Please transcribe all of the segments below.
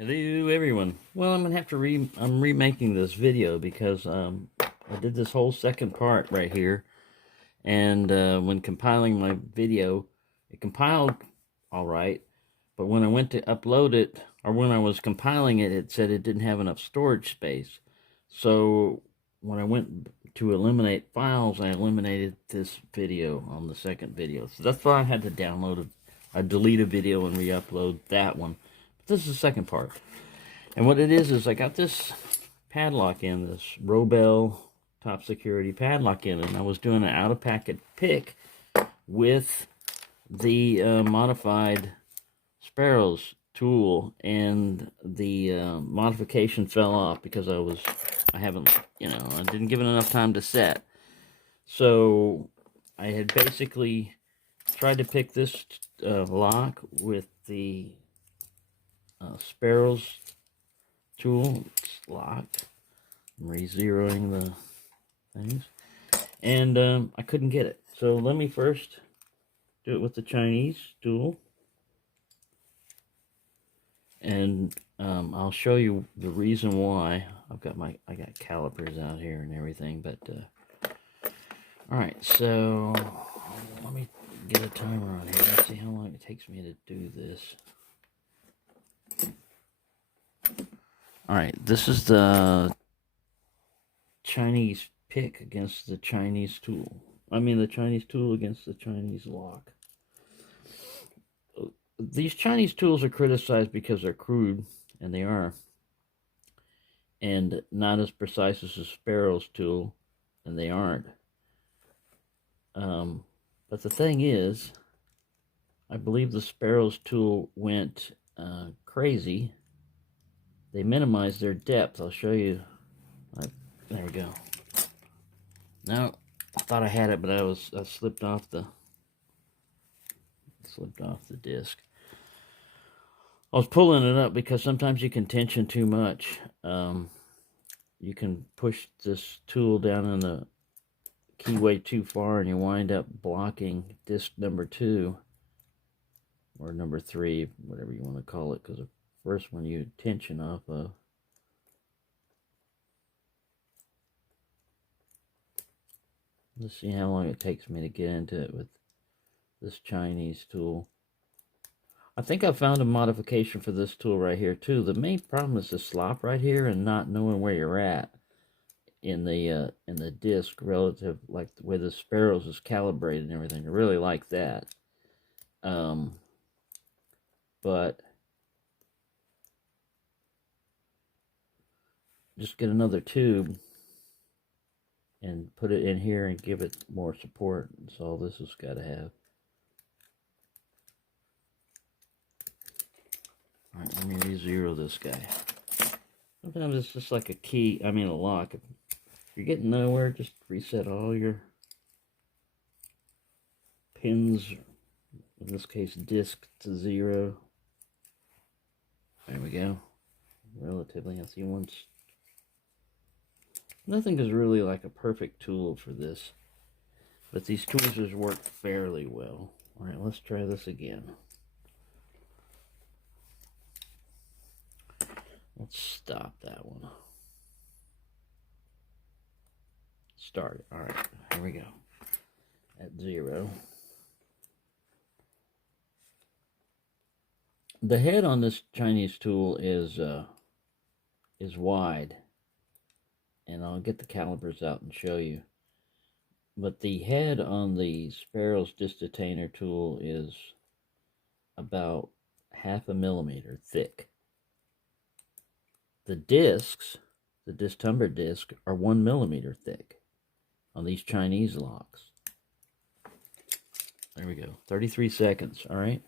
Hello everyone. Well, I'm gonna have to I'm remaking this video because I did this whole second part right here, and when compiling my video, it compiled all right, but when I went to upload it, or when I was compiling it, it said it didn't have enough storage space. So when I went to eliminate files, I eliminated this video on the second video. So that's why I had to I delete a video and re-upload that one. But this is the second part. And what it is I got this padlock in, this Robel top security padlock in, and I was doing an out-of-packet pick with the modified Sparrow's tool, and the modification fell off because I didn't give it enough time to set. So I had basically tried to pick this lock with the Sparrow's tool. It's locked. I'm re-zeroing the things, and I couldn't get it. So let me first do it with the Chinese tool, and I'll show you the reason why. I got calipers out here and everything, but all right. So let me get a timer on here. Let's see how long it takes me to do this. All right, this is the Chinese pick against the Chinese tool. The Chinese tool against the Chinese lock. These Chinese tools are criticized because they're crude, and they are, and not as precise as the Sparrow's tool, and they aren't. But the thing is, I believe the Sparrow's tool went crazy. They minimized their depth. I'll show you. There we go. Now, I thought I had it, but I slipped off the disc. I was pulling it up because sometimes you can tension too much. You can push this tool down in the keyway too far, and you wind up blocking disc number 2 or number 3, whatever you want to call it, because the first one you tension off of. Let's see how long it takes me to get into it with this Chinese tool. I think I found a modification for this tool right here too. The main problem is the slop right here and not knowing where you're at in the disc relative, like the way the Sparrow's is calibrated and everything. I really like that. But just get another tube and put it in here and give it more support. That's all this has got to have. All right, let me re-zero this guy. Sometimes it's just like a lock. If you're getting nowhere, just reset all your pins, in this case disc, to 0. There we go. Relatively, I see once. Nothing is really like a perfect tool for this, but these tweezers work fairly well. All right, let's try this again. Let's stop that one. Start. All right, here we go. At 0. The head on this Chinese tool is wide, and I'll get the calipers out and show you. But the head on the Sparrow's disc detainer tool is about 0.5 millimeter thick. The discs, the disc tumber disc, are 1 millimeter thick on these Chinese locks. There we go. 33 seconds, all right?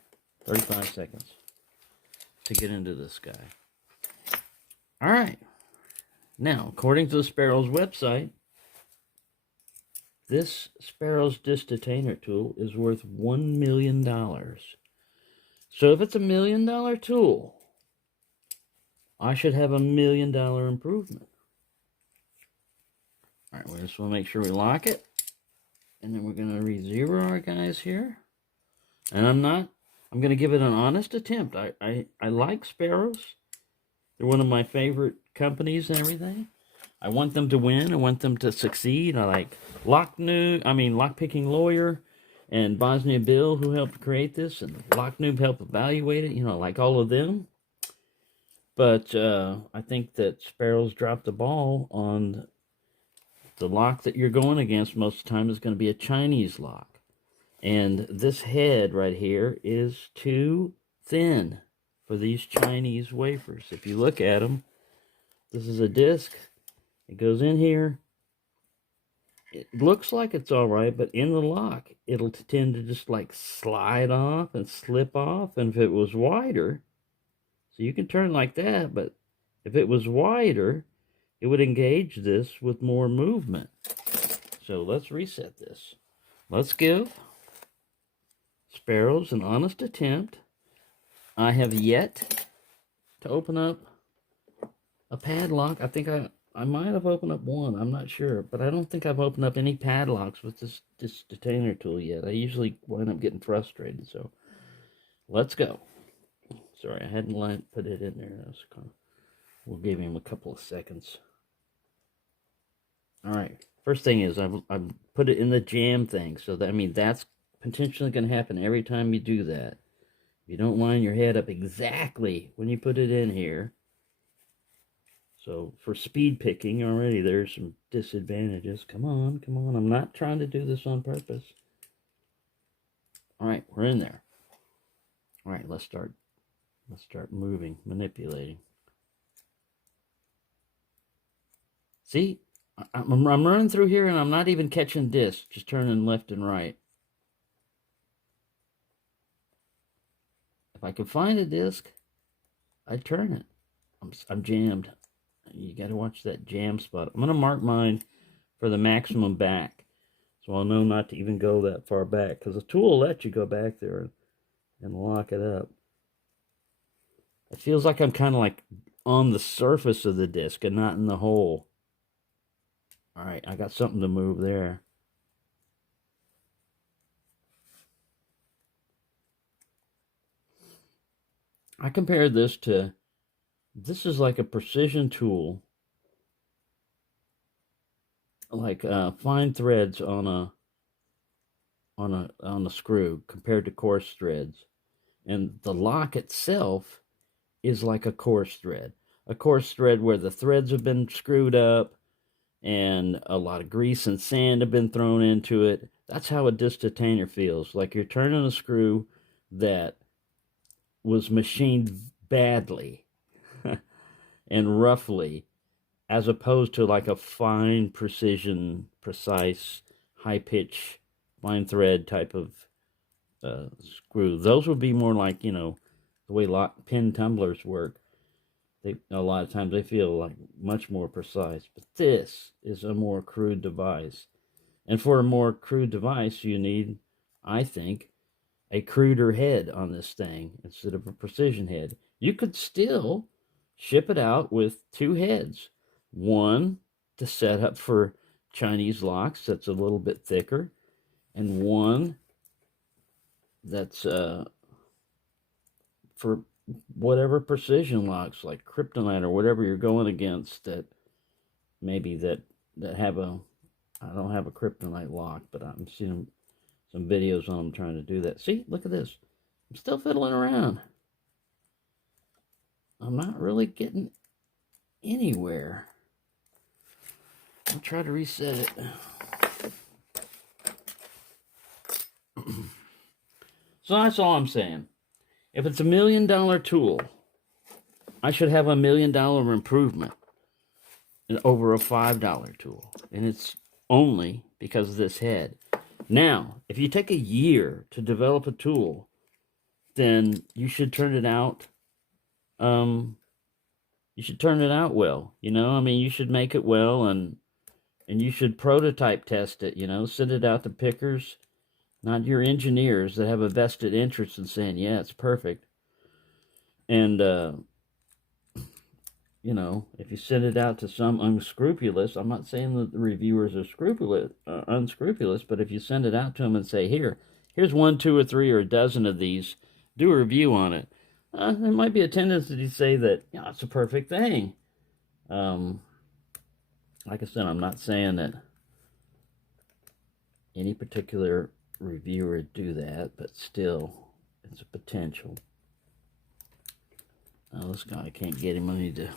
35 seconds to get into this guy. All right. Now, according to the Sparrow's website, this Sparrow's disc detainer tool is worth $1 million. So if it's $1 million tool, I should have $1 million improvement. All right, we just want to make sure we lock it. And then we're going to re-zero our guys here. And I'm going to give it an honest attempt. I like Sparrows. They're one of my favorite companies and everything. I want them to win. I want them to succeed. I like Lockpicking Lawyer and Bosnia Bill, who helped create this, and Locknoob helped evaluate it. I like all of them. But I think that Sparrow's dropped the ball on the lock that you're going against. Most of the time is going to be a Chinese lock. And this head right here is too thin for these Chinese wafers. If you look at them, this is a disc. It goes in here. It looks like it's all right, but in the lock, it'll tend to just like slide off and slip off. And if it was wider, so you can turn like that, but if it was wider, it would engage this with more movement. So let's reset this. Let's give Sparrows an honest attempt. I have yet to open up a padlock. I think I might have opened up one. I'm not sure, but I don't think I've opened up any padlocks with this detainer tool yet. I usually wind up getting frustrated. So let's go. Sorry, I hadn't put it in there. We'll give him a couple of seconds. All right. First thing is I've put it in the jam thing. So that's potentially going to happen every time you do that. You don't line your head up exactly when you put it in here. So for speed picking already, there's some disadvantages. Come on. I'm not trying to do this on purpose. All right, we're in there. All right, let's start moving, manipulating. See, I'm running through here and I'm not even catching discs, just turning left and right. If I could find a disc, I'd turn it. I'm jammed. You got to watch that jam spot. I'm going to mark mine for the maximum back, so I'll know not to even go that far back, because the tool will let you go back there and lock it up. It feels like I'm kind of like on the surface of the disc and not in the hole. All right, I got something to move there. I compared this is like a precision tool, like fine threads on a screw compared to coarse threads, and the lock itself is like a coarse thread where the threads have been screwed up and a lot of grease and sand have been thrown into it. That's how a disc detainer feels, like you're turning a screw that was machined badly and roughly, as opposed to like a fine precision, precise, high pitch, fine thread type of screw. Those would be more like, the way pin tumblers work. A lot of times they feel like much more precise, but this is a more crude device. And for a more crude device, you need, I think, a cruder head on this thing instead of a precision head. You could still ship it out with two heads. One to set up for Chinese locks that's a little bit thicker, and one that's for whatever precision locks like kryptonite or whatever you're going against, that maybe that have I don't have a kryptonite lock, but I'm seeing some videos on them trying to do that. See, look at this. I'm still fiddling around. I'm not really getting anywhere. I'll try to reset it. So that's all I'm saying. If it's $1 million tool, I should have $1 million improvement over a $5 tool. And it's only because of this head. Now, if you take a year to develop a tool, then you should turn it out. You should turn it out well. You should make it well, and you should prototype test it. Send it out to pickers, not your engineers that have a vested interest in saying, yeah, it's perfect. And if you send it out to some unscrupulous, I'm not saying that the reviewers are unscrupulous, but if you send it out to them and say, here's 1, 2, or 3, or a dozen of these, do a review on it. there might be a tendency to say that, you know, it's a perfect thing. Like I said, I'm not saying that any particular reviewer would do that, but still, it's a potential. Now this guy, I can't get him. I need to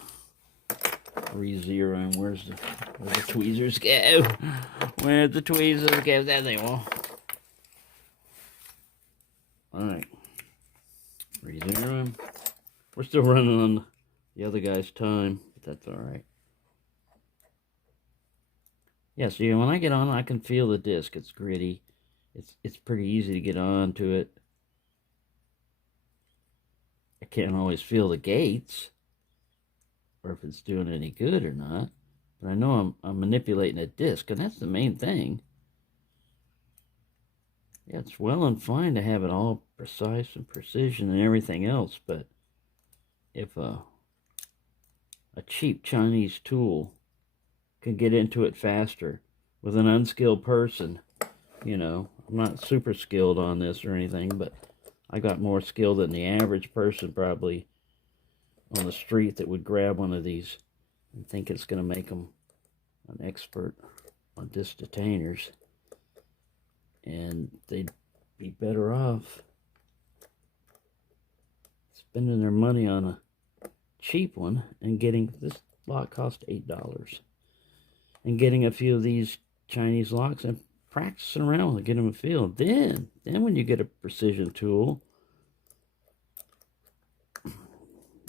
re-zero him. Where's the tweezers go? Where'd the tweezers go? There they are. Alright. Re-zero him. We're still running on the other guy's time, but that's alright. Yeah, so when I get on, I can feel the disc. It's gritty. It's pretty easy to get onto it. I can't always feel the gates, or if it's doing any good or not. But I know I'm manipulating a disc, and that's the main thing. Yeah, it's well and fine to have it all precise and precision and everything else, but if a cheap Chinese tool can get into it faster with an unskilled person, you know, I'm not super skilled on this or anything, but I got more skill than the average person probably on the street that would grab one of these and think it's going to make them an expert on disc detainers, and they'd be better off spending their money on a cheap one and getting this lock cost $8 and getting a few of these Chinese locks and practicing around with it, getting them a feel. Then when you get a precision tool,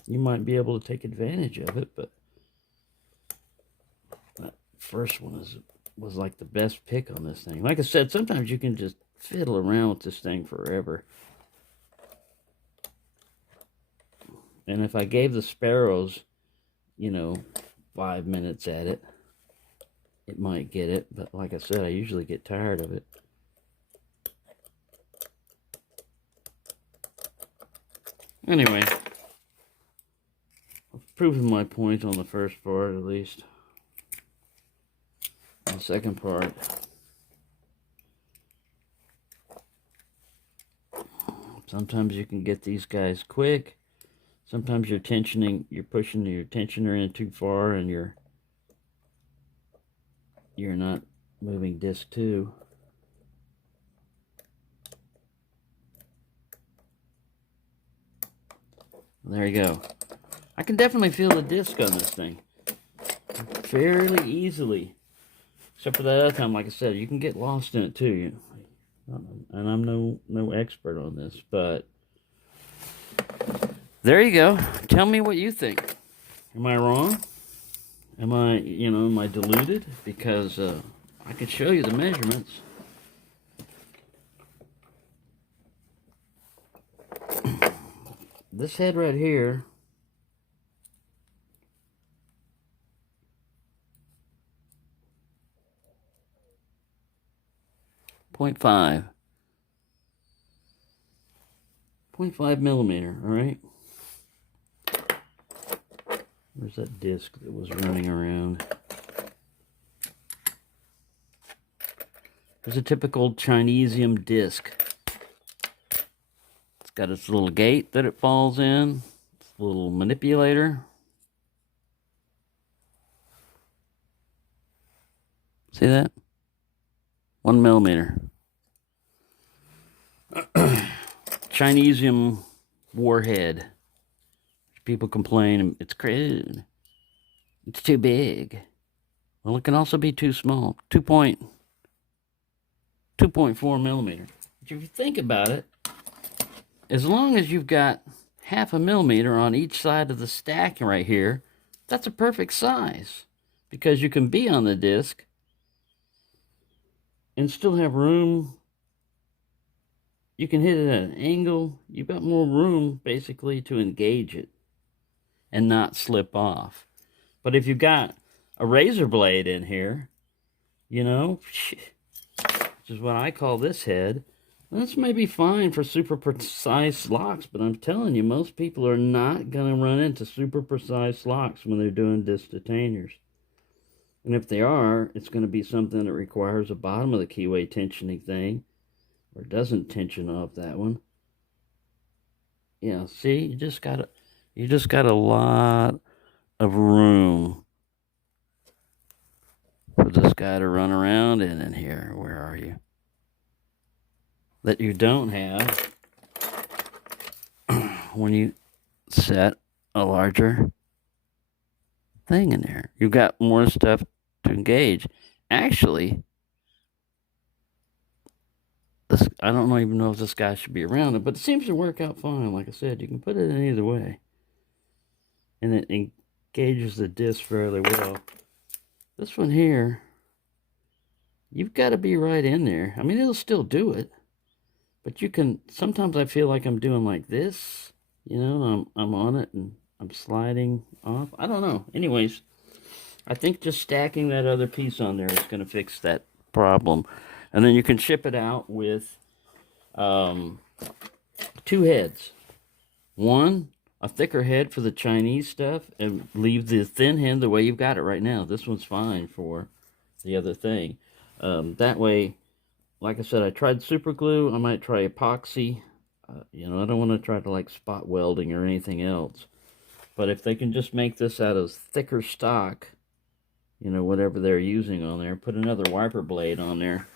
you might be able to take advantage of it. But that first one was like the best pick on this thing. Like I said, sometimes you can just fiddle around with this thing forever. And if I gave the Sparrows, you know, 5 minutes at it, it might get it. But like I said, I usually get tired of it. Anyway, I've proven my point on the first part, at least. The second part, sometimes you can get these guys quick. Sometimes you're pushing your tensioner in too far, and you're not moving disc 2. There you go. I can definitely feel the disc on this thing fairly easily. Except for that other time, like I said, you can get lost in it too. And I'm no expert on this, but there you go. Tell me what you think. Am I wrong? Am I deluded? Because I could show you the measurements. This head right here, .5 millimeter, all right? Where's that disc that was running around? There's a typical Chinesium disc. It's got its little gate that it falls in, its little manipulator. See that? 1 millimeter. Chinesium warhead. People complain it's crude. It's too big. Well, it can also be too small. 2.4 millimeter. But if you think about it, as long as you've got 0.5 millimeter on each side of the stack right here, that's a perfect size. Because you can be on the disc and still have room. You can hit it at an angle. You've got more room, basically, to engage it and not slip off. But if you've got a razor blade in here, you know, which is what I call this head, this may be fine for super precise locks, but I'm telling you, most people are not going to run into super precise locks when they're doing disc detainers. And if they are, it's going to be something that requires a bottom of the keyway tensioning thing, or doesn't tension off that one. Yeah, see, you just got a lot of room for this guy to run around in here. Where are you? That you don't have when you set a larger thing in there. You've got more stuff to engage. Actually, this I don't even know if this guy should be around it, but it seems to work out fine. Like I said, you can put it in either way, and it engages the disc fairly well. This one here, you've got to be right in there. I mean, it'll still do it, but you can. Sometimes I feel like I'm doing like this. You know, I'm on it and I'm sliding off. I don't know. Anyways, I think just stacking that other piece on there is going to fix that problem. And then you can ship it out with two heads. One, a thicker head for the Chinese stuff, and leave the thin head the way you've got it right now. This one's fine for the other thing. That way, like I said, I tried super glue. I might try epoxy. You know, I don't want to try to like spot welding or anything else. But if they can just make this out of thicker stock, you know, whatever they're using on there, put another wiper blade on there,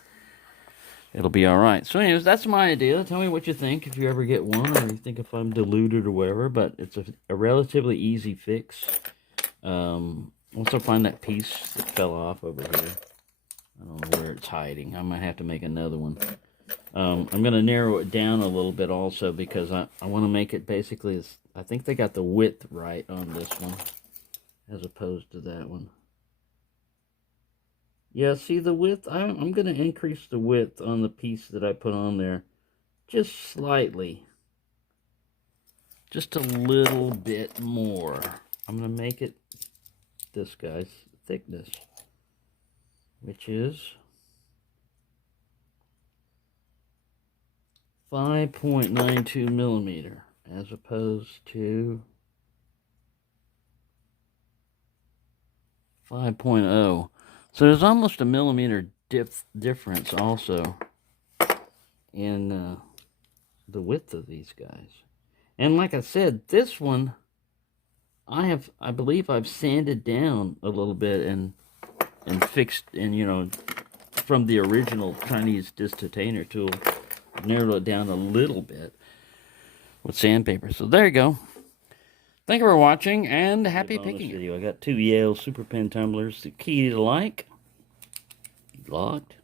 it'll be all right. So anyways, that's my idea. Tell me what you think if you ever get one, or you think if I'm deluded or whatever, but it's a relatively easy fix. Once I find that piece that fell off over here, I don't know where it's hiding. I might have to make another one. I'm going to narrow it down a little bit also, because I want to make it basically, I think they got the width right on this one as opposed to that one. Yeah, see the width? I'm going to increase the width on the piece that I put on there just slightly. Just a little bit more. I'm going to make it this guy's thickness, which is 5.92 millimeter as opposed to 5.0. So there's almost a millimeter difference also in the width of these guys. And like I said, this one I believe I've sanded down a little bit and fixed, and you know, from the original Chinese disc detainer tool, narrowed it down a little bit with sandpaper. So there you go. Thank you for watching, and happy picking video. I got two Yale Super Pen tumblers. The key to like. Locked.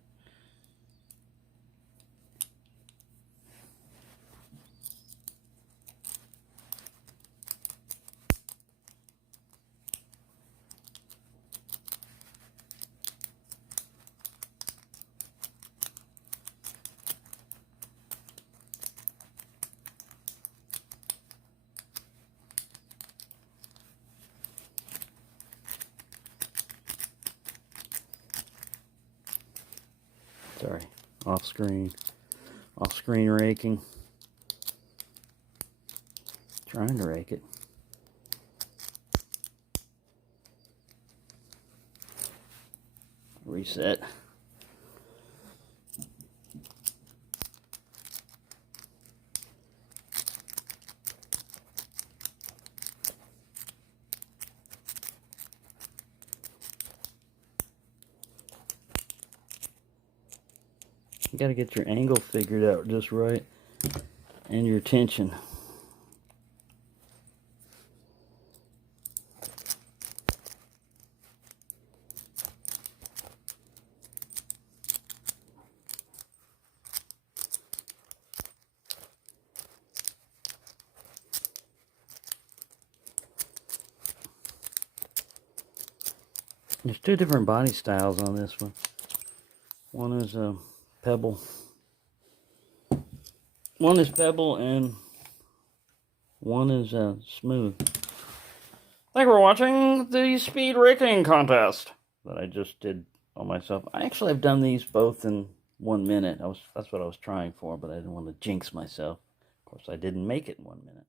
Sorry, off screen raking. Trying to rake it. Reset. You got to get your angle figured out just right, and your tension. There's two different body styles on this one. One is a pebble. One is pebble and one is smooth. Thank you for watching the speed raking contest that I just did on myself. I actually have done these both in 1 minute. That's what I was trying for, but I didn't want to jinx myself. Of course, I didn't make it in 1 minute.